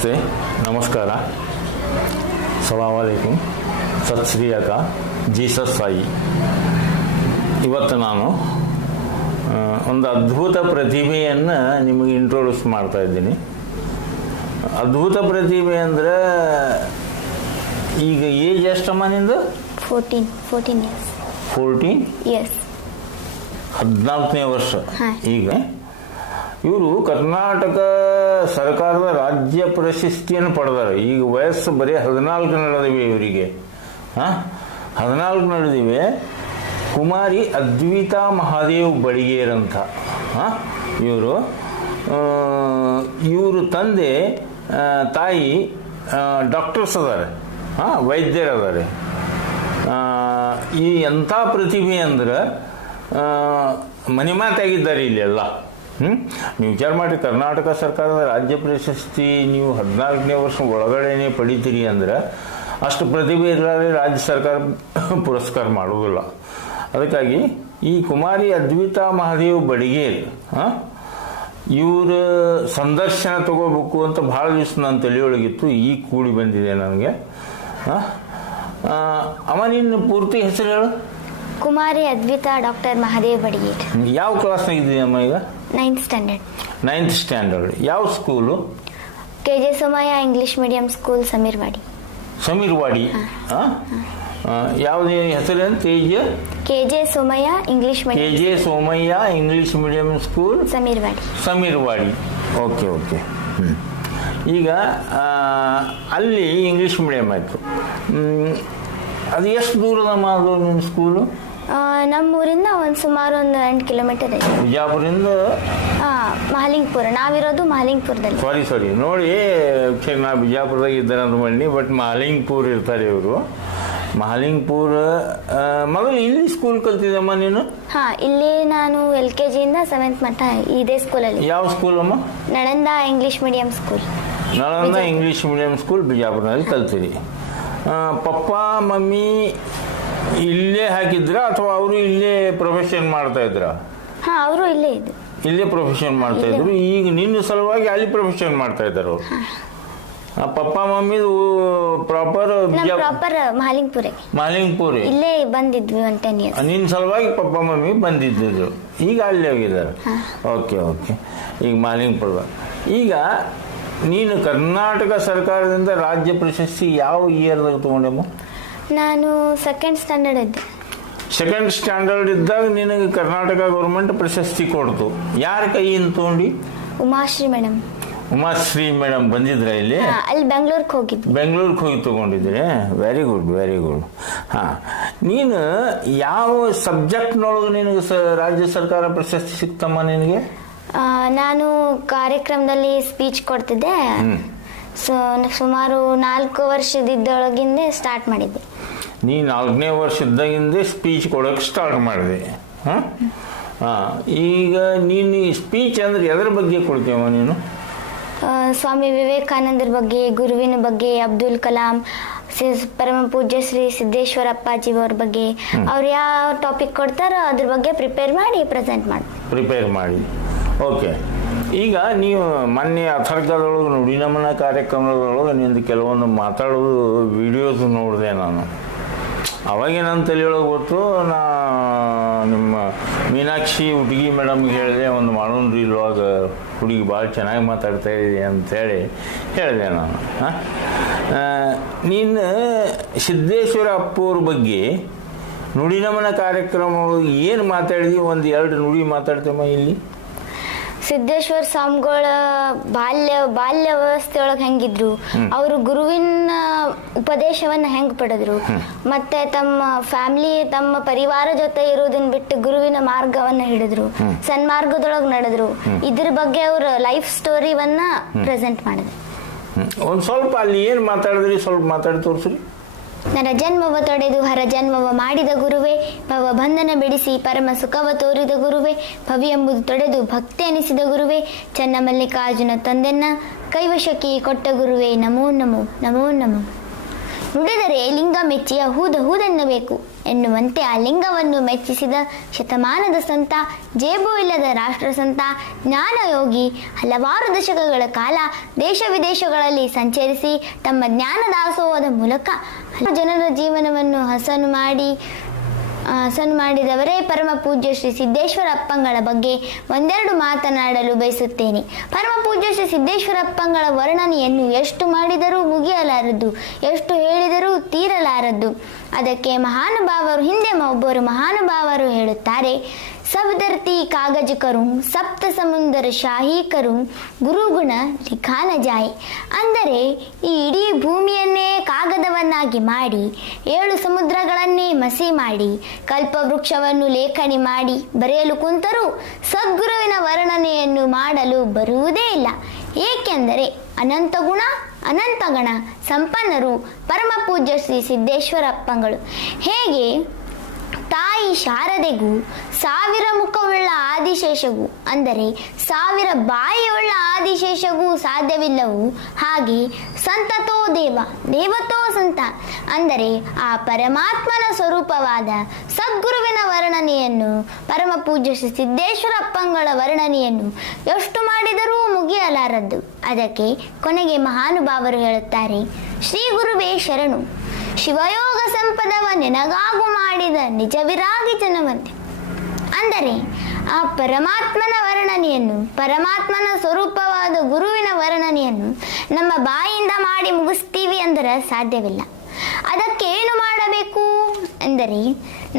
ನಮಸ್ತೆ. ನಮಸ್ಕಾರ. ಸಲಾಮಲೈಕುಮ್ ಸತ್ ಶ್ರೀ ಅಕ ಜೀಸಸ್ ಸಾಯಿ. ಇವತ್ತು ನಾನು ಒಂದು ಅದ್ಭುತ ಪ್ರತಿಭೆಯನ್ನು ನಿಮಗೆ ಇಂಟ್ರೊಡ್ಯೂಸ್ ಮಾಡ್ತಾ ಇದ್ದೀನಿ. ಅದ್ಭುತ ಪ್ರತಿಭೆ ಅಂದರೆ ಈಗ ಏಜ್ ಎಷ್ಟಮ್ಮ ನಿಂದು? Fourteen fourteen years fourteen years ಹದಿನಾಲ್ಕನೇ ವರ್ಷ. ಈಗ? ಇವರು ಕರ್ನಾಟಕ ಸರ್ಕಾರದ ರಾಜ್ಯ ಪ್ರಶಸ್ತಿಯನ್ನು ಪಡೆದಾರೆ. ಈಗ ವಯಸ್ಸು ಬರೀ ಹದಿನಾಲ್ಕು ನಡೆದಿವೆ ಇವರಿಗೆ. ಹಾಂ? ಹದಿನಾಲ್ಕು ನಡೆದಿವೆ. ಕುಮಾರಿ ಅದ್ವಿತಾ ಮಹಾದೇವ್ ಬಳಿಗೇರಂತ. ಹಾಂ? ಇವರು. ಇವರು ತಂದೆ ತಾಯಿ ಡಾಕ್ಟರ್ಸ್ ಅದಾರೆ. ಹಾಂ? ವೈದ್ಯರದಾರೆ. ಈ ಎಂಥ ಪ್ರತಿಭೆ ಅಂದ್ರೆ ಮನೆ ಮಾತಾಗಿದ್ದಾರೆ ಇಲ್ಲೆಲ್ಲ ಹ್ಞೂ ನೀವು ವಿಚಾರ ಮಾಡಿ ಕರ್ನಾಟಕ ಸರ್ಕಾರದ ರಾಜ್ಯ ಪ್ರಶಸ್ತಿ ನೀವು ಹದಿನಾಲ್ಕನೇ ವರ್ಷ ಒಳಗಡೆನೆ ಪಡಿತೀರಿ ಅಂದ್ರೆ ಅಷ್ಟು ಪ್ರತಿಭೆ ಇರಲಾರೆ ರಾಜ್ಯ ಸರ್ಕಾರ ಪುರಸ್ಕಾರ ಮಾಡುವುದಿಲ್ಲ. ಅದಕ್ಕಾಗಿ ಈ ಕುಮಾರಿ ಅದ್ವಿತಾ ಮಹಾದೇವ್ ಬಡಿಗೇರ್ ಹಾಂ? ಇವ್ರ ಸಂದರ್ಶನ ತಗೋಬೇಕು ಅಂತ ಭಾಳ ದಿವಸ ನನ್ನ ತಲೆಯೊಳಗಿತ್ತು ಈ ಕೂಡಿ ಬಂದಿದೆ ನನಗೆ. ಅವ ನಿನ್ನ ಪೂರ್ತಿ ಹೆಸರು ಹೇಳು. ಕುಮಾರಿ ಅದ್ವಿತಾ ಡಾಕ್ಟರ್ ಮಹಾದೇವ್ ಬಡಿಗೇರ್ ಯಾವ ಕ್ಲಾಸ್ನಾಗಿದ್ದೀನಿ ಅಮ್ಮ ಈಗ? ನೈನ್ತ್ ಸ್ಟ್ಯಾಂಡರ್ಡ್ ನೈನ್ತ್ ಸ್ಟ್ಯಾಂಡರ್ಡ್ ಯಾವ school K J Somaiya English medium school Samirwadi Samirwadi ಯಾವ್ದು ಹೆಸರೇನು Teja K J Somaiya English K medium J Somaiya English medium school Samirwadi Samirwadi okay okay hmm. ಈಗ ಆ, ಅಲ್ಲಿ ಇಂಗ್ಲೀಷ್ ಮೀಡಿಯಂ ಆಯಿತು. ಅದು ಎಷ್ಟು ದೂರದ ಮಾಡೋದು ನಿಮ್ಮ ಸ್ಕೂಲು ಆ, ನಮ್ಮ ಊರಿಂದ ಒಂದು ಸುಮಾರು ಒಂದು ಎಂಟು ಕಿಲೋಮೀಟರ್ ಇದೆ. ಬಿಜಾಪುರಿಂದ ಆ, ಮಹಲಿಂಗ್ಪುರ. ನಾವಿರೋದು ಮಹಲಿಂಗ್ಪುರದಲ್ಲಿ. ಸಾರಿ ಸಾರಿ ನೋಡಿ ಆ್ಯಕ್ಚುಲಿ ನಾ ಬಿಜಾಪುರದಾಗ ಇದ್ದಾರೆ ಅಂತ ಮಾಡಿ ಬಟ್ ಮಹಾಲಿಂಗ್ಪುರ್ ಇರ್ತಾರೆ ಇವರು. ಮಹಾಲಿಂಗ್ಪುರ ಮಗಳು ಇಲ್ಲಿ ಸ್ಕೂಲ್ ಕಲ್ತಿದ್ದಮ್ಮ ನೀನು? ಹಾ ಇಲ್ಲಿ ನಾನು ಎಲ್ ಕೆ ಜಿಯಿಂದ ಸೆವೆಂತ್ ಮಟ್ಟ ಇದೇ ಸ್ಕೂಲಲ್ಲಿ ಯಾವ ಸ್ಕೂಲ್ ಅಮ್ಮ? Nalanda English medium school Nalanda English medium school ಬಿಜಾಪುರದಲ್ಲಿ ಕಲ್ತೀರಿ. ಪಪ್ಪ ಮಮ್ಮಿ ಇಲ್ಲೇ ಹಾಕಿದ್ರ ಅಥವಾ ಅವರು ಇಲ್ಲೇ ಪ್ರೊಫೆಷನ್ ಮಾಡ್ತಾ ಇದ್ರ? ಹಾ ಅವರು ಇಲ್ಲೇ ಇದ್ದು ಇಲ್ಲೇ ಪ್ರೊಫೆಷನ್ ಮಾಡ್ತಾ ಇದ್ರು. ಈಗ ನಿನ್ನ ಸಲುವಾಗಿ ಅಲ್ಲಿ ಪ್ರೊಫೆಷನ್ ಮಾಡ್ತಾ ಇದ್ದಾರೆ ಅವರು. Papa mummy proper proper Malingpuri. Malingpuri? ಇಲ್ಲೇ ಬಂದಿದ್ವಿ ಅಂತ ಟೆನ್ ಇಯರ್ಸ್ ನಿನ್ನ ಸಲುವಾಗಿ ಪಪ್ಪ ಮಮ್ಮಿ ಬಂದಿದ್ದಿದ್ರು ಈಗ ಅಲ್ಲಿ ಹೋಗಿದ್ದಾರೆ ಓಕೆ ಓಕೆ. ಈಗ ಮಾಲಿಂಗ್ಪುರ. ಈಗ ನೀನು ಕರ್ನಾಟಕ ಸರ್ಕಾರದಿಂದ ರಾಜ್ಯ ಪ್ರಶಸ್ತಿ ಯಾವ ಇಯರ್ದಾಗ ತಗೊಂಡೆಮ್ಮ ನಾನು ಸೆಕೆಂಡ್ ಸ್ಟ್ಯಾಂಡರ್ಡ್ ಇದ್ದೆ ಸೆಕೆಂಡ್ ಸ್ಟ್ಯಾಂಡರ್ಡ್ ಇದ್ದಾಗ ನಿನಗೆ ಕರ್ನಾಟಕ ಗೌರ್ಮೆಂಟ್ ಪ್ರಶಸ್ತಿ ಕೊಡ್ತು. ಯಾರ ಕೈಯಿಂದ ತಗೊಂಡು? ಉಮಾಶ್ರೀ ಮೇಡಮ್. ಉಮಾಶ್ರೀ ಮೇಡಮ್ ಬಂದಿದ್ರ ಇಲ್ಲಿ? ಅಲ್ಲಿ ಬೆಂಗಳೂರಿಗೆ ಹೋಗಿದ್ದೆ ಬೆಂಗಳೂರಿಗೆ ಹೋಗಿ ತಗೊಂಡಿದ್ರೆ. ವೆರಿ ಗುಡ್ ವೆರಿ ಗುಡ್ ಹಾಂ ನೀನು ಯಾವ ಸಬ್ಜೆಕ್ಟ್ನೊಳಗೆ ನಿನಗೆ ಸ ರಾಜ್ಯ ಸರ್ಕಾರ ಪ್ರಶಸ್ತಿ ಸಿಕ್ತಮ್ಮ ನಿನಗೆ? ಆ, ನಾನು ಕಾರ್ಯಕ್ರಮದಲ್ಲಿ ಸ್ಪೀಚ್ ಕೊಡ್ತಿದ್ದೆ. ಸೊ ಸುಮಾರು ನಾಲ್ಕು ವರ್ಷದಿದ್ದೊಳಗಿಂದ ಸ್ಟಾರ್ಟ್ ಮಾಡಿದ್ದೆ. ನೀ ನಾಲ್ಕನೇ ವರ್ಷ ಇದ್ದಾಗಿಂದ ಸ್ಪೀಚ್ ಕೊಡೋಕೆ ಸ್ಟಾರ್ಟ್ ಮಾಡಿದೆ. ಹಾಂ? ಹಾಂ. ಈಗ ನೀನು ಸ್ಪೀಚ್ ಅಂದ್ರೆ ಎದ್ರ ಬಗ್ಗೆ ಕೊಡ್ತೇವ ನೀನು? ಸ್ವಾಮಿ ವಿವೇಕಾನಂದರ ಬಗ್ಗೆ ಗುರುವಿನ ಬಗ್ಗೆ ಅಬ್ದುಲ್ ಕಲಾಂ ಪರಮ ಪೂಜ್ಯ ಶ್ರೀ ಸಿದ್ದೇಶ್ವರ ಅಪ್ಪಾಜಿ ಅವ್ರ ಬಗ್ಗೆ. ಅವ್ರು ಯಾವ ಟಾಪಿಕ್ ಕೊಡ್ತಾರೋ ಅದ್ರ ಬಗ್ಗೆ ಪ್ರಿಪೇರ್ ಮಾಡಿ ಪ್ರೆಸೆಂಟ್ ಮಾಡಿ. ಪ್ರಿಪೇರ್ ಮಾಡಿ. ಓಕೆ ಈಗ ನೀವು ಮೊನ್ನೆ ಅಥರ್ಗದೊಳಗೆ ನುಡಿನಮನ ಕಾರ್ಯಕ್ರಮದೊಳಗೆ ನಿಂದು ಕೆಲವೊಂದು ಮಾತಾಡೋದು ವಿಡಿಯೋಸ್ ನೋಡಿದೆ ನಾನು. ಅವಾಗೆ ನನ್ನ ತಲೆಯೊಳಗೆ ಗೊತ್ತು ನಾ ನಿಮ್ಮ ಮೀನಾಕ್ಷಿ ಹುಡುಗಿ ಮೇಡಮ್ಗೆ ಹೇಳಿದೆ, ಒಂದು ಮಾಡೋಣ್ರಿ ಇಲ್ವಾಗ ಹುಡುಗಿ ಭಾಳ ಚೆನ್ನಾಗಿ ಮಾತಾಡ್ತಾ ಇದೆ ಅಂತೇಳಿ ಹೇಳಿದೆ ನಾನು. ನೀನು ಸಿದ್ದೇಶ್ವರ ಅಪ್ಪವ್ರ ಬಗ್ಗೆ ನುಡಿನಮನ ಕಾರ್ಯಕ್ರಮ ಏನು ಮಾತಾಡಿದಿ ಒಂದು ಎರಡು ನುಡಿ ಮಾತಾಡ್ತೇಮ್ಮ ಇಲ್ಲಿ. ಸಿದ್ದೇಶ್ವರ ಸ್ವಾಮಿಗಳ ಬಾಲ್ಯ ಬಾಲ್ಯ ವ್ಯವಸ್ಥೆ ಒಳಗೆ ಹೆಂಗಿದ್ರು ಅವರು ಗುರುವಿನ ಉಪದೇಶವನ್ನ ಹೆಂಗ್ ಪಡೆದ್ರು ಮತ್ತೆ ತಮ್ಮ ಫ್ಯಾಮಿಲಿ ತಮ್ಮ ಪರಿವಾರ ಜೊತೆ ಇರೋದನ್ನ ಬಿಟ್ಟು ಗುರುವಿನ ಮಾರ್ಗವನ್ನ ಹಿಡಿದ್ರು ಸನ್ಮಾರ್ಗದೊಳಗೆ ನಡೆದ್ರು. ಇದ್ರ ಬಗ್ಗೆ ಅವ್ರ ಲೈಫ್ ಸ್ಟೋರಿವನ್ನ ಪ್ರೆಸೆಂಟ್ ಮಾಡಿದ್ರು. ಒಂದ್ ಸ್ವಲ್ಪ ಅಲ್ಲಿ ಏನು ಮಾತಾಡಿದ್ರಿ ಸ್ವಲ್ಪ ಮಾತಾಡಿ ತೋರಿಸ್ರಿ. ನರ ಜನ್ಮವ ತೊಡೆದು ಹರ ಜನ್ಮವ ಮಾಡಿದ ಗುರುವೇ, ಭವ ಬಂಧನ ಬಿಡಿಸಿ ಪರಮ ಸುಖವ ತೋರಿದ ಗುರುವೇ ಭವಿ ಎಂಬುದು ತೊಡೆದು ಭಕ್ತಿ ಅನಿಸಿದ ಗುರುವೇ ಚನ್ನಮಲ್ಲಿಕಾರ್ಜುನ ತಂದೆನ್ನ ಕೈವಶಕ್ಕೆ ಕೊಟ್ಟ ಗುರುವೇ, ನಮೋ ನಮೋ ನಮೋ ನಮೋ. ನುಡಿದರೆ ಲಿಂಗ ಮೆಚ್ಚಿಯ ಹೂದ ಹೂದೆನ್ನಬೇಕು. ಎನ್ನುವಂತೆ ಆ ಲಿಂಗವನ್ನು ಮೆಚ್ಚಿಸಿದ ಶತಮಾನದ ಸಂತ, ಜೇಬು ಇಲ್ಲದ ರಾಷ್ಟ್ರ ಸಂತ, ಜ್ಞಾನಯೋಗಿ ಹಲವಾರು ದಶಕಗಳ ಕಾಲ ದೇಶ ವಿದೇಶಗಳಲ್ಲಿ ಸಂಚರಿಸಿ ತಮ್ಮ ಜ್ಞಾನ ದಾಸೋಹದ ಮೂಲಕ ಜನರ ಜೀವನವನ್ನು ಹಸನು ಮಾಡಿ ಆ, ಹಸನು ಮಾಡಿದವರೇ ಪರಮ ಪೂಜ್ಯ ಶ್ರೀ ಸಿದ್ದೇಶ್ವರ ಅಪ್ಪಂಗಳ ಬಗ್ಗೆ ಒಂದೆರಡು ಮಾತನಾಡಲು ಬಯಸುತ್ತೇನೆ. ಪರಮ ಪೂಜ್ಯ ಶ್ರೀ ಸಿದ್ದೇಶ್ವರ ಅಪ್ಪಂಗಳ ವರ್ಣನೆಯನ್ನು ಎಷ್ಟು ಮಾಡಿದರೂ ಮುಗಿಯಲಾರದು ಎಷ್ಟು ಹೇಳಿದರೂ ತೀರಲಾರದ್ದು ಅದಕ್ಕೆ ಮಹಾನುಭಾವರು ಹಿಂದೆ ಒಬ್ಬರು ಮಹಾನುಭಾವರು ಹೇಳುತ್ತಾರೆ ಸಬ್ದರ್ತಿ ಕಾಗಜಕರು ಸಪ್ತ ಸಮುಂದರ ಶಾಹಿ ಕರು ಗುರುಗುಣ ಲಿಖಾನ ಜಾಯ್ ಅಂದರೆ ಈ ಇಡೀ ಭೂಮಿಯನ್ನೇ ಕಾಗದವನ್ನಾಗಿ ಮಾಡಿ, ಏಳು ಸಮುದ್ರಗಳನ್ನೇ ಮಸಿ ಮಾಡಿ, ಕಲ್ಪವೃಕ್ಷವನ್ನು ಲೇಖನಿ ಮಾಡಿ ಬರೆಯಲು ಕುಂತರೂ ಸದ್ಗುರುವಿನ ವರ್ಣನೆಯನ್ನು ಮಾಡಲು ಬರುವುದೇ ಇಲ್ಲ. ಏಕೆಂದರೆ ಅನಂತ ಗುಣ, ಅನಂತ ಗಣ, ಸಂಪನ್ನರು ಪರಮ ಪೂಜ್ಯ ಶ್ರೀ ಸಿದ್ದೇಶ್ವರಪ್ಪಗಳು. ಹೇಗೆ? ತಾಯಿ ಶಾರದೆಗೂ, ಸಾವಿರ ಮುಖವುಳ್ಳ ಆದಿಶೇಷಗೂ ಅಂದರೆ ಸಾವಿರ ಬಾಯಿಯುಳ್ಳ ಆದಿಶೇಷಗೂ ಸಾಧ್ಯವಿಲ್ಲವು. ಹಾಗೆ ಸಂತತೋ ದೇವ, ದೇವತೋ ಸಂತ, ಅಂದರೆ ಆ ಪರಮಾತ್ಮನ ಸ್ವರೂಪವಾದ ಸದ್ಗುರುವಿನ ವರ್ಣನೆಯನ್ನು, ಪರಮ ಪೂಜ್ಯ ಸಿದ್ದೇಶ್ವರಪ್ಪಂಗಳ ವರ್ಣನೆಯನ್ನು ಎಷ್ಟು ಮಾಡಿದರೂ ಮುಗಿಯಲಾರದ್ದು. ಅದಕ್ಕೆ ಕೊನೆಗೆ ಮಹಾನುಭಾವರು ಹೇಳುತ್ತಾರೆ, ಶ್ರೀ ಗುರುವೇ ಶರಣು, ಶಿವಯೋಗ ಸಂಪದವ ನೆನಗಾಗು ಮಾಡಿದ ನಿಜವಿರಾಗಿ ಜನವಂತೆ. ಅಂದರೆ ಆ ಪರಮಾತ್ಮನ ವರ್ಣನೆಯನ್ನು, ಪರಮಾತ್ಮನ ಸ್ವರೂಪವಾದ ಗುರುವಿನ ವರ್ಣನೆಯನ್ನು ನಮ್ಮ ಬಾಯಿಂದ ಮಾಡಿ ಮುಗಿಸ್ತೀವಿ ಅಂದರೆ ಸಾಧ್ಯವಿಲ್ಲ. ಅದಕ್ಕೆ ಏನು ಮಾಡಬೇಕು? ಎಂದರೆ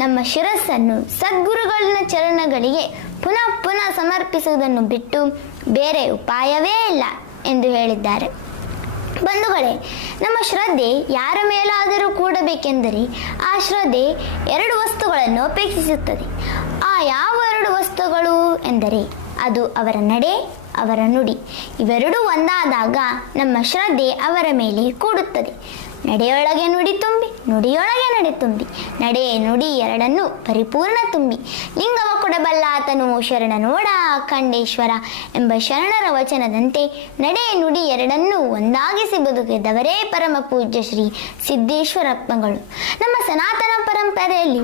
ನಮ್ಮ ಶಿರಸ್ಸನ್ನು ಸದ್ಗುರುಗಳನ್ನ ಚರಣಗಳಿಗೆ ಪುನಃ ಪುನಃ ಸಮರ್ಪಿಸುವುದನ್ನು ಬಿಟ್ಟು ಬೇರೆ ಉಪಾಯವೇ ಇಲ್ಲ ಎಂದು ಹೇಳಿದ್ದಾರೆ. ಬಂಧುಗಳೇ, ನಮ್ಮ ಶ್ರದ್ಧೆ ಯಾರ ಮೇಲಾದರೂ ಕೂಡಬೇಕೆಂದರೆ ಆ ಶ್ರದ್ಧೆ ಎರಡು ವಸ್ತುಗಳನ್ನು ಅಪೇಕ್ಷಿಸುತ್ತದೆ. ಆ ಯಾವ ಎರಡು ವಸ್ತುಗಳು ಎಂದರೆ ಅದು ಅವರ ನಡೆ, ಅವರ ನುಡಿ. ಇವೆರಡೂ ಒಂದಾದಾಗ ನಮ್ಮ ಶ್ರದ್ಧೆ ಅವರ ಮೇಲೆ ಕೂಡುತ್ತದೆ. ನಡೆಯೊಳಗೆ ನುಡಿ ತುಂಬಿ, ನುಡಿಯೊಳಗೆ ನಡೆ ತುಂಬಿ ನಡೆ ನುಡಿ ಎರಡನ್ನು ಪರಿಪೂರ್ಣ ತುಂಬಿ. ಲಿಂಗವ ಕೊಡಬಲ್ಲ ಆತನು ಶರಣ ನೋಡ ಅಖಂಡೇಶ್ವರ ಎಂಬ ಶರಣರ ವಚನದಂತೆ ನಡೆ ನುಡಿ ಎರಡನ್ನೂ ಒಂದಾಗಿಸಿ ಬದುಕಿದವರೇ ಪರಮ ಪೂಜ್ಯ ಶ್ರೀ ಸಿದ್ದೇಶ್ವರಪ್ಪಗಳು ನಮ್ಮ ಸನಾತನ ಪರಂಪರೆಯಲ್ಲಿ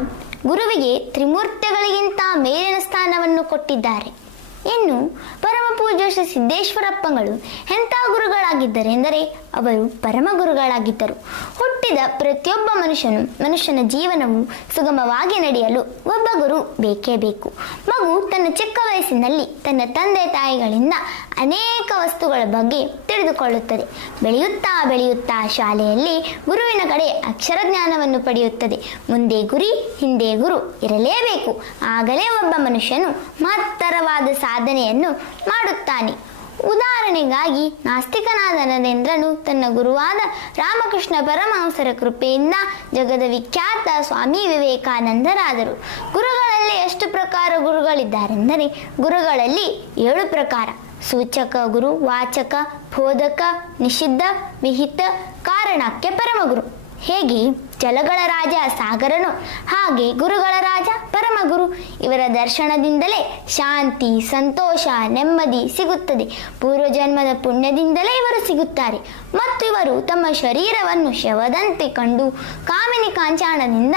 ಗುರುವಿಗೆ ತ್ರಿಮೂರ್ತಿಗಳಿಗಿಂತ ಮೇಲಿನ ಸ್ಥಾನವನ್ನು ಕೊಟ್ಟಿದ್ದಾರೆ. ಇನ್ನು ಪರಮ ಪೂಜ್ಯ ಶ್ರೀ ಸಿದ್ದೇಶ್ವರಪ್ಪಗಳು ಎಂಥ ಗುರುಗಳಾಗಿದ್ದರೆ ಎಂದರೆ ಅವರು ಪರಮ ಗುರುಗಳಾಗಿದ್ದರು ಹುಟ್ಟಿದ ಪ್ರತಿಯೊಬ್ಬ ಮನುಷ್ಯನು ಮನುಷ್ಯನ ಜೀವನವು ಸುಗಮವಾಗಿ ನಡೆಯಲು ಒಬ್ಬ ಗುರು ಬೇಕೇ ಬೇಕು. ಮಗು ತನ್ನ ಚಿಕ್ಕ ವಯಸ್ಸಿನಲ್ಲಿ ತನ್ನ ತಂದೆ ತಾಯಿಗಳಿಂದ ಅನೇಕ ವಸ್ತುಗಳ ಬಗ್ಗೆ ತಿಳಿದುಕೊಳ್ಳುತ್ತದೆ. ಬೆಳೆಯುತ್ತಾ ಬೆಳೆಯುತ್ತಾ ಶಾಲೆಯಲ್ಲಿ ಗುರುವಿನ ಕಡೆ ಅಕ್ಷರ ಜ್ಞಾನವನ್ನು ಪಡೆಯುತ್ತದೆ. ಮುಂದೆ ಗುರಿ, ಹಿಂದೆ ಗುರು ಇರಲೇಬೇಕು. ಆಗಲೇ ಒಬ್ಬ ಮನುಷ್ಯನು ಮಹತ್ತರವಾದ ಸಾಧನೆಯನ್ನು ಮಾಡುತ್ತಾನೆ. ಉದಾಹರಣೆಗಾಗಿ, ನಾಸ್ತಿಕನಾದ ನರೇಂದ್ರನು ತನ್ನ ಗುರುವಾದ ರಾಮಕೃಷ್ಣ ಪರಮಹಂಸರ ಕೃಪೆಯಿಂದ ಜಗದ ವಿಖ್ಯಾತ ಸ್ವಾಮಿ ವಿವೇಕಾನಂದರಾದರು. ಗುರುಗಳಲ್ಲಿ ಎಷ್ಟು ಪ್ರಕಾರ ಗುರುಗಳಿದ್ದಾರೆಂದರೆ, ಗುರುಗಳಲ್ಲಿ ಏಳು ಪ್ರಕಾರ. ಸೂಚಕ ಗುರು, ವಾಚಕ, ಬೋಧಕ, ನಿಷಿದ್ಧ, ವಿಹಿತ, ಕಾರಣಕ್ಕೆ ಪರಮಗುರು. ಹೇಗೆ? ಜಲಗಳ ರಾಜ ಸಾಗರನು, ಹಾಗೆ ಗುರುಗಳ ರಾಜ ಪರಮಗುರು. ಇವರ ದರ್ಶನದಿಂದಲೇ ಶಾಂತಿ, ಸಂತೋಷ, ನೆಮ್ಮದಿ ಸಿಗುತ್ತದೆ. ಪೂರ್ವಜನ್ಮದ ಪುಣ್ಯದಿಂದಲೇ ಇವರು ಸಿಗುತ್ತಾರೆ. ಮತ್ತು ಇವರು ತಮ್ಮ ಶರೀರವನ್ನು ಶವದಂತೆ ಕಂಡು ಕಾಮಿನಿ ಕಾಂಚಾಣದಿಂದ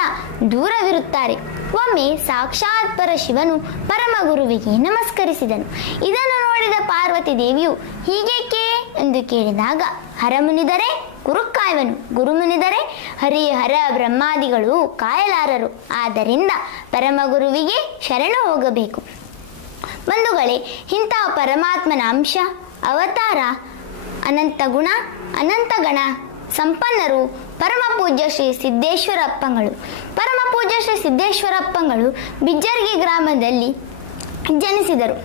ದೂರವಿರುತ್ತಾರೆ. ಒಮ್ಮೆ ಸಾಕ್ಷಾತ್ ಪರಶಿವನು ಶಿವನು ಪರಮ ಗುರುವಿಗೆ ನಮಸ್ಕರಿಸಿದನು. ಇದನ್ನು ನೋಡಿದ ಪಾರ್ವತಿ ದೇವಿಯು ಹೀಗೇಕೆ ಎಂದು ಕೇಳಿದಾಗ ಹರಮುನಿದರೆ ಗುರು ಕಾಯುವನು ಹರಿಹರ ಬ್ರಹ್ಮಾದಿಗಳು ಕಾಯಲಾರರು. ಆದ್ದರಿಂದ ಪರಮಗುರುವಿಗೆ ಶರಣ ಹೋಗಬೇಕು. ಬಂಧುಗಳೇ ಇಂತಹ ಪರಮಾತ್ಮನ ಅಂಶ, ಅವತಾರ, ಅನಂತ ಗುಣ, ಅನಂತ ಗಣ, ಸಂಪನ್ನರು ಪರಮ ಪೂಜ್ಯ ಶ್ರೀ ಸಿದ್ದೇಶ್ವರಪ್ಪಂಗಳು. ಪರಮ ಪೂಜ್ಯ ಶ್ರೀ ಸಿದ್ದೇಶ್ವರಪ್ಪಂಗಳು ಬಿಜ್ಜರ್ಗಿ ಗ್ರಾಮದಲ್ಲಿ ಜನಿಸಿದರು.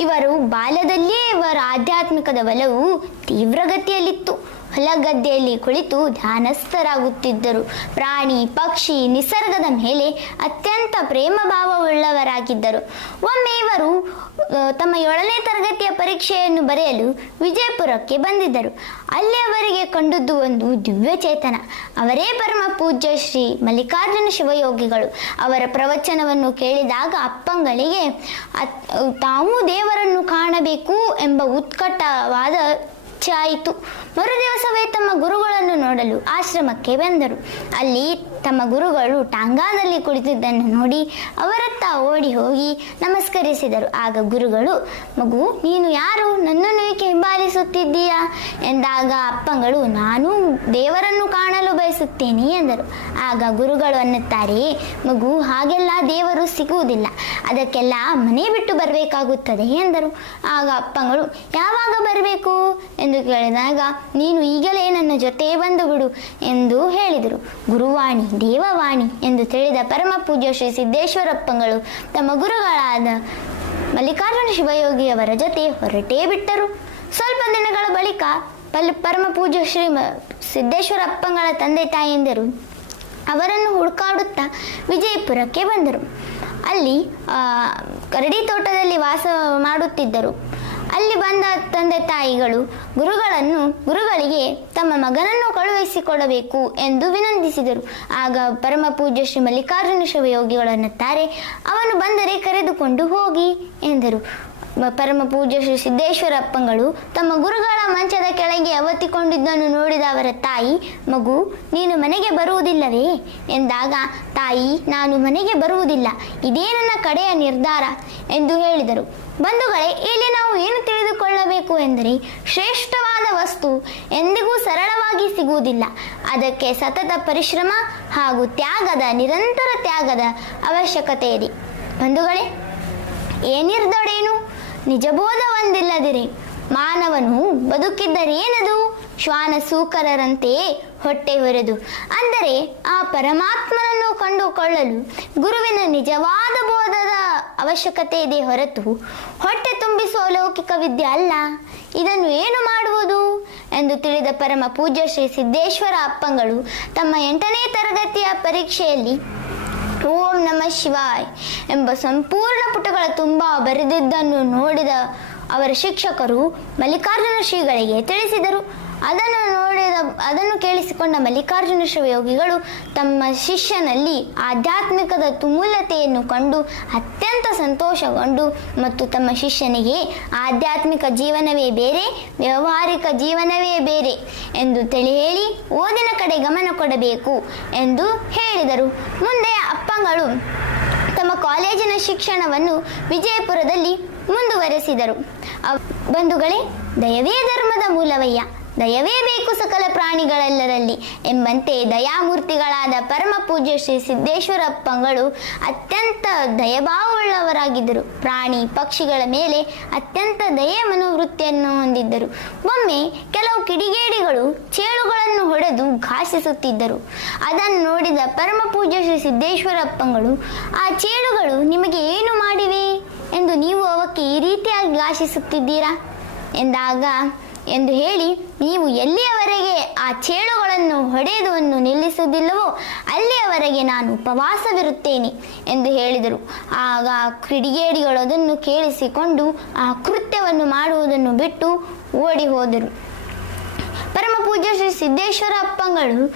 ಇವರು ಬಾಲ್ಯದಲ್ಲಿಯೇ ಇವರ ಆಧ್ಯಾತ್ಮಿಕದ ಬಲವು ತೀವ್ರಗತಿಯಲ್ಲಿತ್ತು. ಹೊಲಗದ್ದೆಯಲ್ಲಿ ಕುಳಿತು ಧ್ಯಾನಸ್ಥರಾಗುತ್ತಿದ್ದರು. ಪ್ರಾಣಿ, ಪಕ್ಷಿ, ನಿಸರ್ಗದ ಮೇಲೆ ಅತ್ಯಂತ ಪ್ರೇಮ ಭಾವವುಳ್ಳವರಾಗಿದ್ದರು ಒಮ್ಮೆ ಇವರು ತಮ್ಮ ಏಳನೇ ತರಗತಿಯ ಪರೀಕ್ಷೆಯನ್ನು ಬರೆಯಲು ವಿಜಯಪುರಕ್ಕೆ ಬಂದಿದ್ದರು. ಅಲ್ಲಿ ಅವರಿಗೆ ಕಂಡದ್ದು ಒಂದು ದಿವ್ಯ ಚೇತನ ಅವರೇ ಪರಮ ಪೂಜ್ಯ ಶ್ರೀ ಮಲ್ಲಿಕಾರ್ಜುನ ಶಿವಯೋಗಿಗಳು. ಅವರ ಪ್ರವಚನವನ್ನು ಕೇಳಿದಾಗ ಅಪ್ಪಂಗಳಿಗೆ ತಾವೂ ದೇವರನ್ನು ಕಾಣಬೇಕು ಎಂಬ ಉತ್ಕಟವಾದ ಇಚ್ಛೆ ಆಯಿತು ಮರುದಿವಸವೇ ತಮ್ಮ ಗುರುಗಳನ್ನು ನೋಡಲು ಆಶ್ರಮಕ್ಕೆ ಬಂದರು. ಅಲ್ಲಿ ತಮ್ಮ ಗುರುಗಳು ಟಾಂಗಾದಲ್ಲಿ ಕುಳಿತಿದ್ದನ್ನು ನೋಡಿ ಅವರತ್ತ ಓಡಿ ಹೋಗಿ ನಮಸ್ಕರಿಸಿದರು. ಆಗ ಗುರುಗಳು, ಮಗು, ನೀನು ಯಾರು? ನನ್ನನ್ನು ಏಕೆ ಹಿಂಬಾಲಿಸುತ್ತಿದ್ದೀಯಾ? ಎಂದಾಗ ಅಪ್ಪಂಗಳು, ನಾನು ದೇವರನ್ನು ಕಾಣಲು ಬಯಸುತ್ತೇನೆ ಎಂದರು. ಆಗ ಗುರುಗಳು ಅನ್ನುತ್ತಾರೆ, ಮಗು, ಹಾಗೆಲ್ಲ ದೇವರು ಸಿಗುವುದಿಲ್ಲ. ಅದಕ್ಕೆಲ್ಲ ಮನೆ ಬಿಟ್ಟು ಬರಬೇಕಾಗುತ್ತದೆ ಎಂದರು. ಆಗ ಅಪ್ಪಂಗಳು, ಯಾವಾಗ ಬರಬೇಕು? ಎಂದು ಕೇಳಿದಾಗ ನೀನು ಈಗಲೇ ನನ್ನ ಜೊತೆ ಬಂದು ಬಿಡು ಎಂದು ಹೇಳಿದರು. ಗುರುವಾಣಿ, ದೇವವಾಣಿ ಎಂದು ತಿಳಿದ ಪರಮ ಪೂಜ್ಯ ಶ್ರೀ ಸಿದ್ದೇಶ್ವರಪ್ಪಗಳು ತಮ್ಮ ಗುರುಗಳಾದ ಮಲ್ಲಿಕಾರ್ಜುನ ಶಿವಯೋಗಿಯವರ ಜೊತೆ ಹೊರಟೇ ಬಿಟ್ಟರು. ಸ್ವಲ್ಪ ದಿನಗಳ ಬಳಿಕ ಪಲ್ ಪರಮ ಪೂಜ್ಯ ಶ್ರೀ ಸಿದ್ದೇಶ್ವರಪ್ಪಂಗಳ ತಂದೆ ತಾಯಿಯಂದರು ಅವರನ್ನು ಹುಡುಕಾಡುತ್ತಾ ವಿಜಯಪುರಕ್ಕೆ ಬಂದರು. ಅಲ್ಲಿ ಕರಡಿ ತೋಟದಲ್ಲಿ ವಾಸ ಮಾಡುತ್ತಿದ್ದರು. ಅಲ್ಲಿ ಬಂದ ತಂದೆ ತಾಯಿಗಳು ಗುರುಗಳನ್ನು ಗುರುಗಳಿಗೆ ತಮ್ಮ ಮಗನನ್ನು ಕಳುಹಿಸಿಕೊಡಬೇಕು ಎಂದು ವಿನಂತಿಸಿದರು. ಆಗ ಪರಮ ಪೂಜ್ಯ ಶ್ರೀ ಮಲ್ಲಿಕಾರ್ಜುನ ಶಿವಯೋಗಿಗಳನ್ನುತ್ತಾರೆ ಅವನು ಬಂದರೆ ಕರೆದುಕೊಂಡು ಹೋಗಿ ಎಂದರು. ಪರಮ ಪೂಜ್ಯ ಶ್ರೀ ಸಿದ್ದೇಶ್ವರಪ್ಪಂಗಳು ತಮ್ಮ ಗುರುಗಳ ಮಂಚದ ಕೆಳಗೆ ಅವತ್ತಿಕೊಂಡಿದ್ದನ್ನು ನೋಡಿದ ಅವರ ತಾಯಿ, ಮಗು, ನೀನು ಮನೆಗೆ ಬರುವುದಿಲ್ಲವೇ? ಎಂದಾಗ, ತಾಯಿ, ನಾನು ಮನೆಗೆ ಬರುವುದಿಲ್ಲ, ಇದೇ ನನ್ನ ಕಡೆಯ ನಿರ್ಧಾರ ಎಂದು ಹೇಳಿದರು. ಬಂಧುಗಳೇ, ಇಲ್ಲಿ ನಾವು ಏನು ತಿಳಿದುಕೊಳ್ಳಬೇಕು ಎಂದರೆ, ಶ್ರೇಷ್ಠವಾದ ವಸ್ತು ಎಂದಿಗೂ ಸರಳವಾಗಿ ಸಿಗುವುದಿಲ್ಲ. ಅದಕ್ಕೆ ಸತತ ಪರಿಶ್ರಮ ಹಾಗೂ ತ್ಯಾಗದ, ನಿರಂತರ ತ್ಯಾಗದ ಅವಶ್ಯಕತೆ ಇದೆ ಬಂಧುಗಳೇ ಏನಿರ್ದೊಡೇನು ನಿಜಬೋಧ ಒಂದಿಲ್ಲದಿರಿ ಮಾನವನು ಬದುಕಿದ್ದರೇನದು ಶ್ವಾನ ಸೂಕರರಂತೆಯೇ ಹೊಟ್ಟೆ ಹೊರೆದು. ಅಂದರೆ ಆ ಪರಮಾತ್ಮನನ್ನು ಕಂಡುಕೊಳ್ಳಲು ಗುರುವಿನ ನಿಜವಾದ ಬೋಧದ ಅವಶ್ಯಕತೆ ಇದೆ ಹೊರತು ಹೊಟ್ಟೆ ತುಂಬಿಸುವ ಲೌಕಿಕ ವಿದ್ಯೆ ಅಲ್ಲ. ಇದನ್ನು ಏನು ಮಾಡುವುದು? ಎಂದು ತಿಳಿದ ಪರಮ ಪೂಜ್ಯ ಶ್ರೀ ಸಿದ್ದೇಶ್ವರ ಅಪ್ಪಂಗಳು ತಮ್ಮ ಎಂಟನೇ ತರಗತಿಯ ಪರೀಕ್ಷೆಯಲ್ಲಿ ಓಂ ನಮ ಶಿವಾಯ್ ಎಂಬ ಸಂಪೂರ್ಣ ಪುಟಗಳ ತುಂಬ ಬರೆದಿದ್ದನ್ನು ನೋಡಿದ ಅವರ ಶಿಕ್ಷಕರು ಮಲ್ಲಿಕಾರ್ಜುನ ಶ್ರೀಗಳಿಗೆ ತಿಳಿಸಿದರು. ಅದನ್ನು ನೋಡಿದ, ಅದನ್ನು ಕೇಳಿಸಿಕೊಂಡ ಮಲ್ಲಿಕಾರ್ಜುನ ಶಿವಯೋಗಿಗಳು ತಮ್ಮ ಶಿಷ್ಯನಲ್ಲಿ ಆಧ್ಯಾತ್ಮಿಕದ ತುಮೂಲತೆಯನ್ನು ಕಂಡು ಅತ್ಯಂತ ಸಂತೋಷಗೊಂಡು ಮತ್ತು ತಮ್ಮ ಶಿಷ್ಯನಿಗೆ ಆಧ್ಯಾತ್ಮಿಕ ಜೀವನವೇ ಬೇರೆ, ವ್ಯಾವಹಾರಿಕ ಜೀವನವೇ ಬೇರೆ ಎಂದು ತಿಳಿ ಹೇಳಿ ಓದಿನ ಕಡೆ ಗಮನ ಕೊಡಬೇಕು ಎಂದು ಹೇಳಿದರು. ಮುಂದೆ ಅಪ್ಪಂಗಳು ತಮ್ಮ ಕಾಲೇಜಿನ ಶಿಕ್ಷಣವನ್ನು ವಿಜಯಪುರದಲ್ಲಿ ಮುಂದುವರೆಸಿದರು. ಬಂಧುಗಳೇ, ದಯವೇ ಧರ್ಮದ ಮೂಲವಯ್ಯ. ದಯವೇ ಬೇಕು ಸಕಲ ಪ್ರಾಣಿಗಳೆಲ್ಲರಲ್ಲಿ ಎಂಬಂತೆ ದಯಾಮೂರ್ತಿಗಳಾದ ಪರಮ ಪೂಜ್ಯ ಶ್ರೀ ಸಿದ್ದೇಶ್ವರಪ್ಪಂಗಳು ಅತ್ಯಂತ ದಯಭಾವವುಳ್ಳವರಾಗಿದ್ದರು. ಪ್ರಾಣಿ ಪಕ್ಷಿಗಳ ಮೇಲೆ ಅತ್ಯಂತ ದಯ ಮನೋವೃತ್ತಿಯನ್ನು ಹೊಂದಿದ್ದರು. ಒಮ್ಮೆ ಕೆಲವು ಕಿಡಿಗೇಡಿಗಳು ಚೇಳುಗಳನ್ನು ಹೊಡೆದು ಘಾಸಿಸುತ್ತಿದ್ದರು. ಅದನ್ನು ನೋಡಿದ ಪರಮ ಪೂಜ್ಯ ಶ್ರೀ ಸಿದ್ದೇಶ್ವರಪ್ಪಂಗಳು, ಆ ಚೇಳುಗಳು ನಿಮಗೆ ಏನು ಮಾಡಿವೆ? ಎಂದು ನೀವು ಅವಕ್ಕೆ ಈ ರೀತಿಯಾಗಿ ಘಾಸಿಸುತ್ತಿದ್ದೀರಾ? ಎಂದಾಗ ಎಂದು ಹೇಳಿ ನೀವು ಎಲ್ಲಿಯವರೆಗೆ ಆ ಚೇಳುಗಳನ್ನು ಹೊಡೆಯುವುದನ್ನು ನಿಲ್ಲಿಸುವುದಿಲ್ಲವೋ ಅಲ್ಲಿಯವರೆಗೆ ನಾನು ಉಪವಾಸವಿರುತ್ತೇನೆ ಎಂದು ಹೇಳಿದರು. ಆಗ ಕಿಡಿಗೇಡಿಗಳು ಅದನ್ನು ಕೇಳಿಸಿಕೊಂಡು ಆ ಕೃತ್ಯವನ್ನು ಮಾಡುವುದನ್ನು ಬಿಟ್ಟು ಓಡಿ ಹೋದರು. ಪರಮ ಪೂಜ್ಯ ಶ್ರೀ ಸಿದ್ದೇಶ್ವರ ಅಪ್ಪಂಗಳು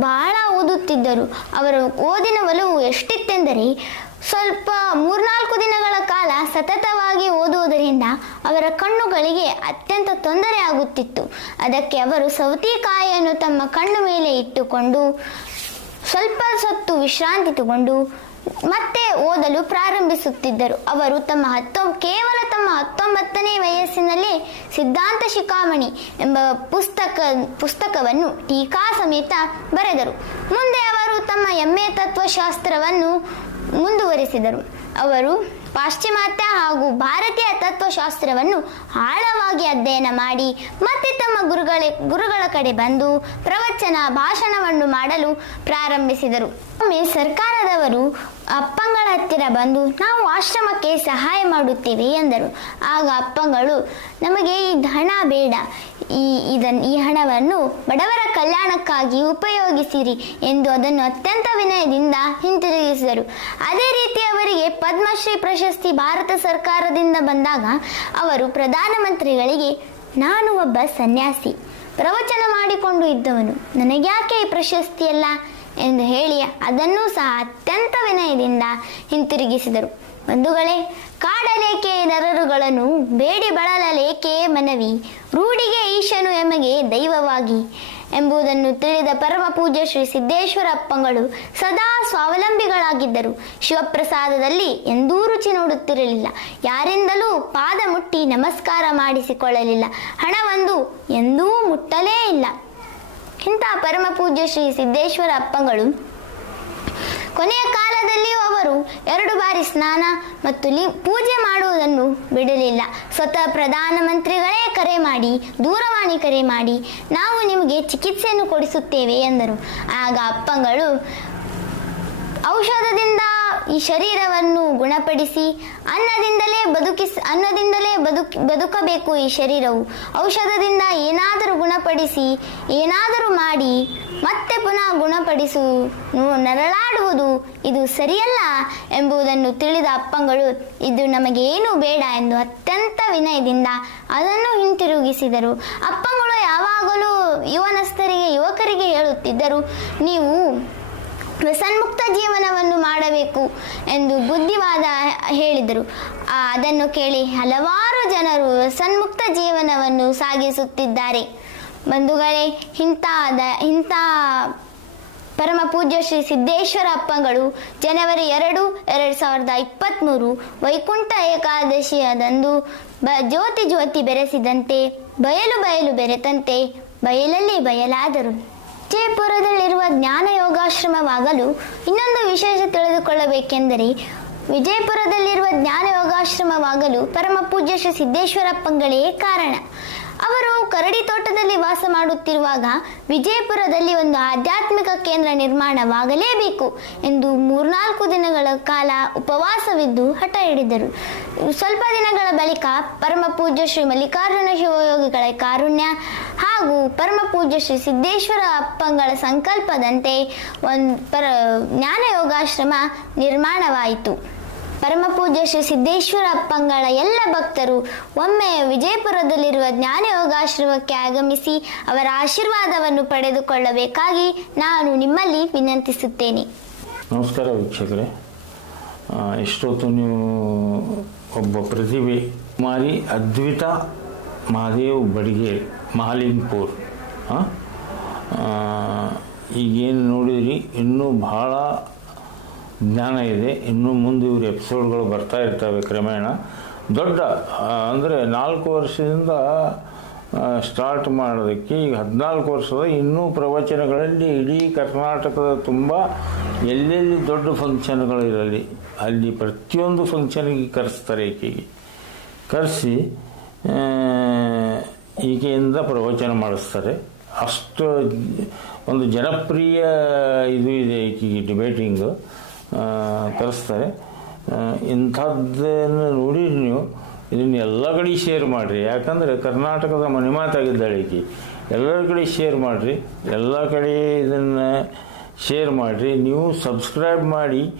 ಬಹಳ ಓದುತ್ತಿದ್ದರು. ಅವರ ಓದಿನ ಒಲವು ಎಷ್ಟಿತ್ತೆಂದರೆ ಸ್ವಲ್ಪ ಮೂರ್ನಾಲ್ಕು ದಿನಗಳ ಕಾಲ ಸತತವಾಗಿ ಓದುವುದರಿಂದ ಅವರ ಕಣ್ಣುಗಳಿಗೆ ಅತ್ಯಂತ ತೊಂದರೆ ಆಗುತ್ತಿತ್ತು. ಅದಕ್ಕೆ ಅವರು ಸೌತೆಕಾಯಿಯನ್ನು ತಮ್ಮ ಕಣ್ಣು ಮೇಲೆ ಇಟ್ಟುಕೊಂಡು ಸ್ವಲ್ಪ ಸೊತ್ತು ವಿಶ್ರಾಂತಿ ತಗೊಂಡು ಮತ್ತೆ ಓದಲು ಪ್ರಾರಂಭಿಸುತ್ತಿದ್ದರು. ಅವರು ತಮ್ಮ ಹತ್ತೊ, ಕೇವಲ ತಮ್ಮ ಹತ್ತೊಂಬತ್ತನೇ ವಯಸ್ಸಿನಲ್ಲೇ ಸಿದ್ಧಾಂತ ಶಿಖಾಮಣಿ ಎಂಬ ಪುಸ್ತಕ, ಪುಸ್ತಕವನ್ನು ಟೀಕಾ ಸಮೇತ ಬರೆದರು. ಮುಂದೆ ಅವರು ತಮ್ಮ ಎಂ ಎ ತತ್ವಶಾಸ್ತ್ರವನ್ನು ಮುಂದುವರಿಸಿದರು. ಅವರು ಪಾಶ್ಚಿಮಾತ್ಯ ಹಾಗೂ ಭಾರತೀಯ ತತ್ವಶಾಸ್ತ್ರವನ್ನು ಆಳವಾಗಿ ಅಧ್ಯಯನ ಮಾಡಿ ಮತ್ತೆ ತಮ್ಮ ಗುರುಗಳ ಗುರುಗಳ ಕಡೆ ಬಂದು ಪ್ರವಚನ, ಭಾಷಣವನ್ನು ಮಾಡಲು ಪ್ರಾರಂಭಿಸಿದರು. ಒಮ್ಮೆ ಸರ್ಕಾರದವರು ಅಪ್ಪಂಗಳ ಹತ್ತಿರ ಬಂದು ನಾವು ಆಶ್ರಮಕ್ಕೆ ಸಹಾಯ ಮಾಡುತ್ತೇವೆ ಎಂದರು. ಆಗ ಅಪ್ಪಂಗಳು, ನಮಗೆ ಈ ಹಣ ಬೇಡ. ಈ ಇದನ್ನು ಈ ಹಣವನ್ನು ಬಡವರ ಕಲ್ಯಾಣಕ್ಕಾಗಿ ಉಪಯೋಗಿಸಿರಿ ಎಂದು ಅದನ್ನು ಅತ್ಯಂತ ವಿನಯದಿಂದ ಹಿಂತಿರುಗಿಸಿದರು. ಅದೇ ರೀತಿ ಅವರಿಗೆ ಪದ್ಮಶ್ರೀ ಪ್ರಶಸ್ತಿ ಭಾರತ ಸರ್ಕಾರದಿಂದ ಬಂದಾಗ ಅವರು ಪ್ರಧಾನಮಂತ್ರಿಗಳಿಗೆ, ನಾನು ಒಬ್ಬ ಸನ್ಯಾಸಿ, ಪ್ರವಚನ ಮಾಡಿಕೊಂಡು ಇದ್ದವನು. ನನಗ್ಯಾಕೆ ಈ ಪ್ರಶಸ್ತಿಯಲ್ಲ? ಎಂದು ಹೇಳಿ ಅದನ್ನೂ ಸಹ ಅತ್ಯಂತ ವಿನಯದಿಂದ ಹಿಂತಿರುಗಿಸಿದರು. ಬಂಧುಗಳೇ, ಕಾಡಲೇಕೆ ನರರುಗಳನ್ನು ಬೇಡಿ ಬಳಲಲೇಕೆ ಮನವಿ? ರೂಢಿಗೆ ಈಶನು ಎಮಗೆ ದೈವವಾಗಿ ಎಂಬುದನ್ನು ತಿಳಿದ ಪರಮ ಪೂಜ್ಯ ಶ್ರೀ ಸಿದ್ದೇಶ್ವರಪ್ಪಗಳು ಸದಾ ಸ್ವಾವಲಂಬಿಗಳಾಗಿದ್ದರು. ಶಿವಪ್ರಸಾದದಲ್ಲಿ ಎಂದೂ ರುಚಿ ನೋಡುತ್ತಿರಲಿಲ್ಲ. ಯಾರಿಂದಲೂ ಪಾದ ಮುಟ್ಟಿ ನಮಸ್ಕಾರ ಮಾಡಿಸಿಕೊಳ್ಳಲಿಲ್ಲ. ಹಣವೊಂದು ಎಂದೂ ಮುಟ್ಟಲೇ ಇಲ್ಲ. ಇಂಥ ಪರಮ ಪೂಜ್ಯ ಶ್ರೀ ಸಿದ್ದೇಶ್ವರ ಅಪ್ಪಗಳು. ಕೊನೆಯ ಕಾಲದಲ್ಲಿಯೂ ಅವರು ಎರಡು ಬಾರಿ ಸ್ನಾನ ಮತ್ತು ಲಿ, ಪೂಜೆ ಮಾಡುವುದನ್ನು ಬಿಡಲಿಲ್ಲ. ಸ್ವತಃ ಪ್ರಧಾನಮಂತ್ರಿಗಳೇ ಕರೆ ಮಾಡಿ, ದೂರವಾಣಿ ಕರೆ ಮಾಡಿ, ನಾವು ನಿಮಗೆ ಚಿಕಿತ್ಸೆಯನ್ನು ಕೊಡಿಸುತ್ತೇವೆ ಎಂದರು. ಆಗ ಅಪ್ಪಂಗಳು ಔಷಧದಿಂದ ಈ ಶರೀರವನ್ನು ಗುಣಪಡಿಸಿ ಅನ್ನದಿಂದಲೇ ಬದುಕಿಸ್ ಅನ್ನದಿಂದಲೇ ಬದುಕ್, ಬದುಕಬೇಕು ಈ ಶರೀರವು. ಔಷಧದಿಂದ ಏನಾದರೂ ಗುಣಪಡಿಸಿ, ಏನಾದರೂ ಮಾಡಿ, ಮತ್ತೆ ಪುನಃ ಗುಣಪಡಿಸು ನರಳಾಡುವುದು ಇದು ಸರಿಯಲ್ಲ ಎಂಬುದನ್ನು ತಿಳಿದ ಅಪ್ಪಂಗಳು, ಇದು ನಮಗೆ ಏನೂ ಬೇಡ ಎಂದು ಅತ್ಯಂತ ವಿನಯದಿಂದ ಅದನ್ನು ಹಿಂತಿರುಗಿಸಿದರು. ಅಪ್ಪಂಗಳು ಯಾವಾಗಲೂ ಯುವನಸ್ಥರಿಗೆ ಯುವಕರಿಗೆ ಹೇಳುತ್ತಿದ್ದರು, ನೀವು ವ್ಯಸನ್ಮುಕ್ತ ಜೀವನವನ್ನು ಮಾಡಬೇಕು ಎಂದು ಬುದ್ಧಿವಾದ ಹೇಳಿದರು. ಅದನ್ನು ಕೇಳಿ ಹಲವಾರು ಜನರು ವ್ಯಸನ್ಮುಕ್ತ ಜೀವನವನ್ನು ಸಾಗಿಸುತ್ತಿದ್ದಾರೆ. ಬಂಧುಗಳೇ ದ- ಇಂಥ ಪರಮ ಪೂಜ್ಯ ಶ್ರೀ ಸಿದ್ದೇಶ್ವರ ಅಪ್ಪಗಳು ಜನವರಿ ಎರಡು ಎರಡು ಸಾವಿರದ ಇಪ್ಪತ್ತ್ಮೂರು ವೈಕುಂಠ ಏಕಾದಶಿಯಾದಂದು ಬ, ಜ್ಯೋತಿ ಜ್ಯೋತಿ ಬೆರೆಸಿದಂತೆ ಬಯಲು ಬಯಲು ಬೆರೆತಂತೆ ಬಯಲಲ್ಲಿ ಬಯಲಾದರು. ವಿಜಯಪುರದಲ್ಲಿರುವ ಜ್ಞಾನ ಯೋಗಾಶ್ರಮವಾಗಲು ಇನ್ನೊಂದು ವಿಶೇಷ ತಿಳಿದುಕೊಳ್ಳಬೇಕೆಂದರೆ ವಿಜಯಪುರದಲ್ಲಿರುವ ಜ್ಞಾನ ಯೋಗಾಶ್ರಮವಾಗಲು ಪರಮ ಪೂಜ್ಯ ಶ್ರೀ ಸಿದ್ದೇಶ್ವರಪ್ಪಂಗಳೇ ಕಾರಣ. ಅವರು ಕರಡಿ ತೋಟದಲ್ಲಿ ವಾಸ ಮಾಡುತ್ತಿರುವಾಗ ವಿಜಯಪುರದಲ್ಲಿ ಒಂದು ಆಧ್ಯಾತ್ಮಿಕ ಕೇಂದ್ರ ನಿರ್ಮಾಣವಾಗಲೇಬೇಕು ಎಂದು ಮೂರ್ನಾಲ್ಕು ದಿನಗಳ ಕಾಲ ಉಪವಾಸವಿದ್ದು ಹಠ ಹಿಡಿದರು. ಸ್ವಲ್ಪ ದಿನಗಳ ಬಳಿಕ ಪರಮ ಪೂಜ್ಯ ಶ್ರೀ ಮಲ್ಲಿಕಾರ್ಜುನ ಶಿವಯೋಗಿಗಳ ಕಾರುಣ್ಯ ಹಾಗೂ ಪರಮ ಪೂಜ್ಯ ಶ್ರೀ ಸಿದ್ದೇಶ್ವರ ಅಪ್ಪಂಗಳ ಸಂಕಲ್ಪದಂತೆ ಒಂದು ಪರ ಜ್ಞಾನ ಯೋಗಾಶ್ರಮ ನಿರ್ಮಾಣವಾಯಿತು. ಪರಮ ಪೂಜ್ಯ ಶ್ರೀ ಸಿದ್ದೇಶ್ವರ ಅಪ್ಪಂಗಳ ಎಲ್ಲ ಭಕ್ತರು ಒಮ್ಮೆ ವಿಜಯಪುರದಲ್ಲಿರುವ ಜ್ಞಾನಯೋಗಾಶ್ರಮಕ್ಕೆ ಆಗಮಿಸಿ ಅವರ ಆಶೀರ್ವಾದವನ್ನು ಪಡೆದುಕೊಳ್ಳಬೇಕಾಗಿ ನಾನು ನಿಮ್ಮಲ್ಲಿ ವಿನಂತಿಸುತ್ತೇನೆ. ನಮಸ್ಕಾರ ವೀಕ್ಷಕರೇ. ಇಷ್ಟೊತ್ತು ನೀವು ಒಬ್ಬ ಪ್ರತಿಭೆ ಕುಮಾರಿ ಅದ್ವಿತ ಮಹಾದೇವ್ ಬಡಿಗೆ ಮಹಾಲಿಂಗ್ಪುರ್ ಈಗೇನು ನೋಡಿದ್ರಿ, ಇನ್ನೂ ಭಾಳ ಜ್ಞಾನ ಇದೆ. ಇನ್ನೂ ಮುಂದೆ ಇವ್ರ ಎಪಿಸೋಡ್ಗಳು ಬರ್ತಾ ಇರ್ತವೆ ಕ್ರಮೇಣ. ದೊಡ್ಡ ಅಂದರೆ ನಾಲ್ಕು ವರ್ಷದಿಂದ ಸ್ಟಾರ್ಟ್ ಮಾಡೋದಕ್ಕೆ ಈಗ ಹದಿನಾಲ್ಕು ವರ್ಷದ ಇನ್ನೂ ಪ್ರವಚನಗಳಲ್ಲಿ ಇಡೀ ಕರ್ನಾಟಕದ ತುಂಬ ಎಲ್ಲೆಲ್ಲಿ ದೊಡ್ಡ ಫಂಕ್ಷನ್ಗಳಿರಲಿ ಅಲ್ಲಿ ಪ್ರತಿಯೊಂದು ಫಂಕ್ಷನ್ಗೆ ಕರೆಸ್ತಾರೆ ಈಕೆಗೆ. ಕರೆಸಿ ಈಕೆಯಿಂದ ಪ್ರವಚನ ಮಾಡಿಸ್ತಾರೆ. ಅಷ್ಟು ಒಂದು ಜನಪ್ರಿಯ ಇದು ಇದೆ ಈಕೆಗೆ ಡಿಬೇಟಿಂಗು ಕರೆಸ್ತಾರೆ. ಆ, ಇಂಥದ್ದನ್ನು ನೋಡಿ ನೀವು ಇದನ್ನು ಎಲ್ಲ ಕಡೆ ಶೇರ್ ಮಾಡಿರಿ. ಯಾಕಂದರೆ ಕರ್ನಾಟಕದ ಮನೆಮಾತಾಗಿದ್ದಾಳೆ ಈಕೆ. ಎಲ್ಲರ ಕಡೆ ಶೇರ್ ಮಾಡಿರಿ. ಎಲ್ಲ ಕಡೆ ಇದನ್ನು ಶೇರ್ ಮಾಡಿರಿ. ನೀವು ಸಬ್ಸ್ಕ್ರೈಬ್ ಮಾಡಿ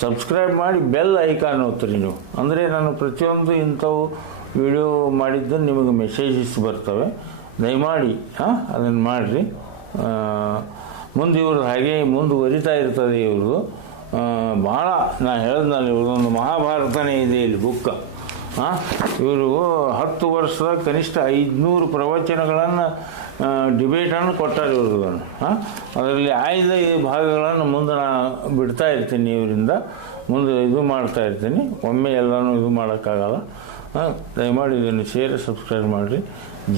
ಸಬ್ಸ್ಕ್ರೈಬ್ ಮಾಡಿ ಬೆಲ್ ಐಕಾನ್ ಒತ್ತಿರಿ ನೀವು. ಅಂದರೆ ನಾನು ಪ್ರತಿಯೊಂದು ಇಂಥವು ವಿಡಿಯೋ ಮಾಡಿದ್ದನ್ನು ನಿಮಗೆ ಮೆಸೇಜಸ್ ಬರ್ತವೆ. ದಯಮಾಡಿ ಹಾಂ ಅದನ್ನು ಮಾಡಿರಿ. ಮುಂದೆ ಇವ್ರದ್ದು ಹಾಗೆ ಮುಂದುವರಿತಾ ಇರ್ತದೆ ಇವ್ರದ್ದು ಭಾಳ ನಾನು ಹೇಳ್ದಲ್ಲ ಇವ್ರದೊಂದು ಮಹಾಭಾರತನೇ ಇದೆ ಇಲ್ಲಿ ಬುಕ್ಕ. ಇವರು ಹತ್ತು ವರ್ಷದ ಕನಿಷ್ಠ ಐದುನೂರು ಪ್ರವಚನಗಳನ್ನು ಡಿಬೇಟನ್ನು ಕೊಟ್ಟಾರೆ ಇವ್ರದನ್ನು ಹಾಂ ಅದರಲ್ಲಿ ಆಯ್ದ ಭಾಗಗಳನ್ನು ಮುಂದೆ ನಾನು ಬಿಡ್ತಾ ಇರ್ತೀನಿ ಇವರಿಂದ. ಮುಂದೆ ಇದು ಮಾಡ್ತಾ ಇರ್ತೀನಿ. ಒಮ್ಮೆ ಎಲ್ಲನೂ ಇದು ಮಾಡೋಕ್ಕಾಗಲ್ಲ. ಹಾಂ ದಯಮಾಡಿ ಇದನ್ನು ಶೇರ್ ಸಬ್ಸ್ಕ್ರೈಬ್ ಮಾಡಿರಿ.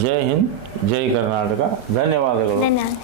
ಜೈ ಹಿಂದ್, ಜೈ ಕರ್ನಾಟಕ. ಧನ್ಯವಾದಗಳು. ಧನ್ಯವಾದ